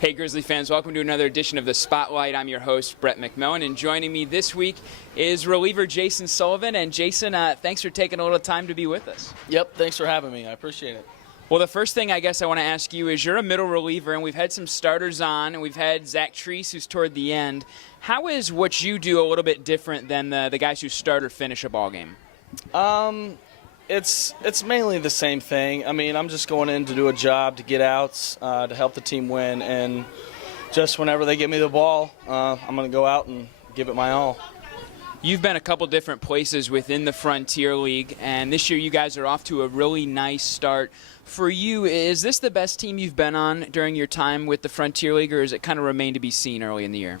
Hey Grizzly fans, welcome to another edition of The Spotlight. I'm your host, Brett McMillan, and joining me this week is reliever Jason Sullivan. And Jason, thanks for taking a little time to be with us. Yep, thanks for having me. I appreciate it. Well, the first thing I guess I want to ask you is you're a middle reliever, and we've had some starters on, and we've had Zach Treese, who's toward the end. How is what you do a little bit different than the guys who start or finish a ball game? It's mainly the same thing. I mean, I'm just going in to do a job, to get outs, to help the team win, and just whenever they give me the ball, I'm going to go out and give it my all. You've been a couple different places within the Frontier League, and this year you guys are off to a really nice start. For you, is this the best team you've been on during your time with the Frontier League, or has it kind of remained to be seen early in the year?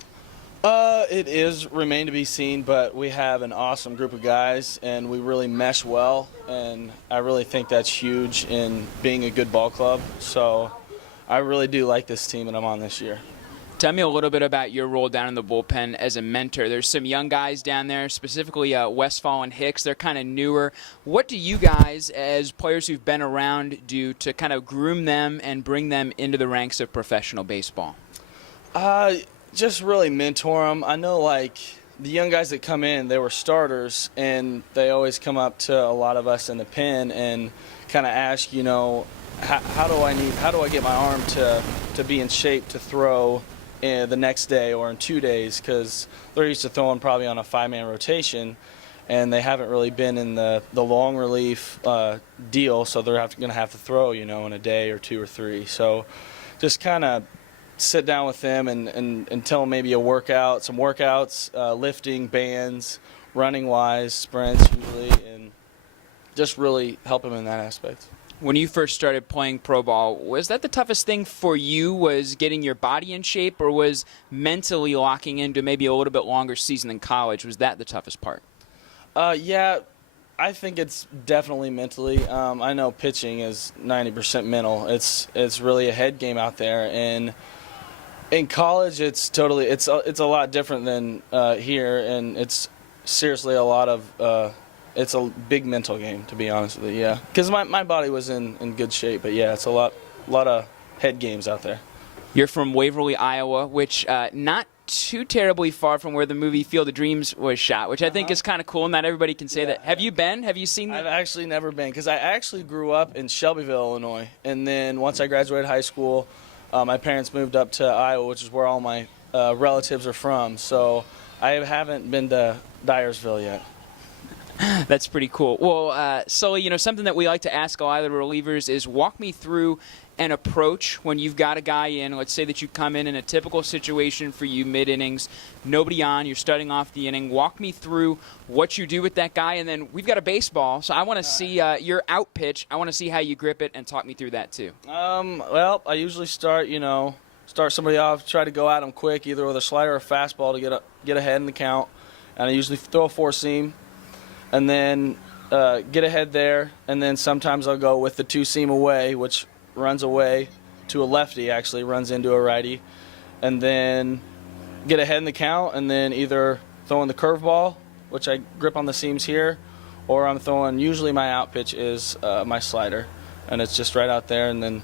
It is remain to be seen, but we have an awesome group of guys, and we really mesh well, and I really think that's huge in being a good ball club. So I really do like this team that I'm on this year. Tell me a little bit about your role down in the bullpen as a mentor. There's some young guys down there, specifically Westfall and Hicks. They're kind of newer. What do you guys, as players who've been around, do to kind of groom them and bring them into the ranks of professional baseball? Just really mentor them. I know, like, the young guys that come in, they were starters, and they always come up to a lot of us in the pen and kind of ask, you know, how do I get my arm to be in shape to throw the next day or in 2 days, because they're used to throwing probably on a 5-man rotation, and they haven't really been in the long relief deal, so they're going to have to throw, you know, in a day or 2 or 3. So just kind of sit down with them and tell them maybe some workouts, lifting, bands, running-wise, sprints usually, and just really help them in that aspect. When you first started playing pro ball, was that the toughest thing for you, was getting your body in shape, or was mentally locking into maybe a little bit longer season than college? Was that the toughest part? Yeah, I think it's definitely mentally. I know pitching is 90% mental. It's really a head game out there, and in college it's a lot different than here, and it's seriously it's a big mental game, to be honest with you, yeah. Because my body was in good shape, but yeah, it's a lot of head games out there. You're from Waverly, Iowa, which not too terribly far from where the movie Field of Dreams was shot, which I think is kind of cool. Not everybody can say that. Have you been? Have you seen that? I've actually never been, because I actually grew up in Shelbyville, Illinois, and then once I graduated high school, my parents moved up to Iowa, which is where all my relatives are from. So I haven't been to Dyersville yet. That's pretty cool. Well, Sully, you know, something that we like to ask a lot of the relievers is walk me through an approach when you've got a guy in. Let's say that you come in a typical situation for you, mid-innings, nobody on, you're starting off the inning. Walk me through what you do with that guy, and then we've got a baseball, so I want to see your out pitch. I want to see how you grip it, and talk me through that too. Well, I usually start somebody off, try to go at them quick, either with a slider or a fastball to get ahead in the count, and I usually throw a 4-seam. And then get ahead there, and then sometimes I'll go with the 2-seam away, which runs away to a lefty, actually runs into a righty, and then get ahead in the count, and then either throwing the curveball, which I grip on the seams here, or I'm throwing, usually my out pitch is my slider, and it's just right out there, and then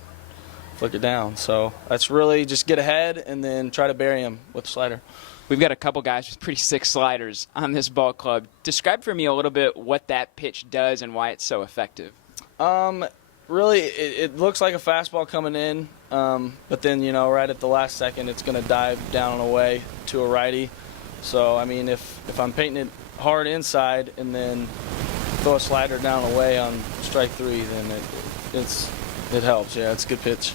flick it down. So that's really just get ahead and then try to bury him with the slider. We've got a couple guys with pretty sick sliders on this ball club. Describe for me a little bit what that pitch does and why it's so effective. Really, it looks like a fastball coming in, but then, you know, right at the last second, it's going to dive down and away to a righty. So, I mean, if I'm painting it hard inside and then throw a slider down and away on strike 3, then it helps. Yeah, it's a good pitch.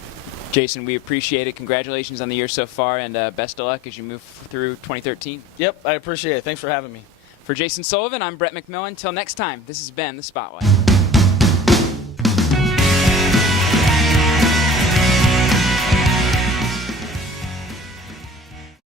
Jason, we appreciate it. Congratulations on the year so far, and best of luck as you move through 2013. Yep, I appreciate it. Thanks for having me. For Jason Sullivan, I'm Brett McMillan. Until next time, this has been The Spotlight.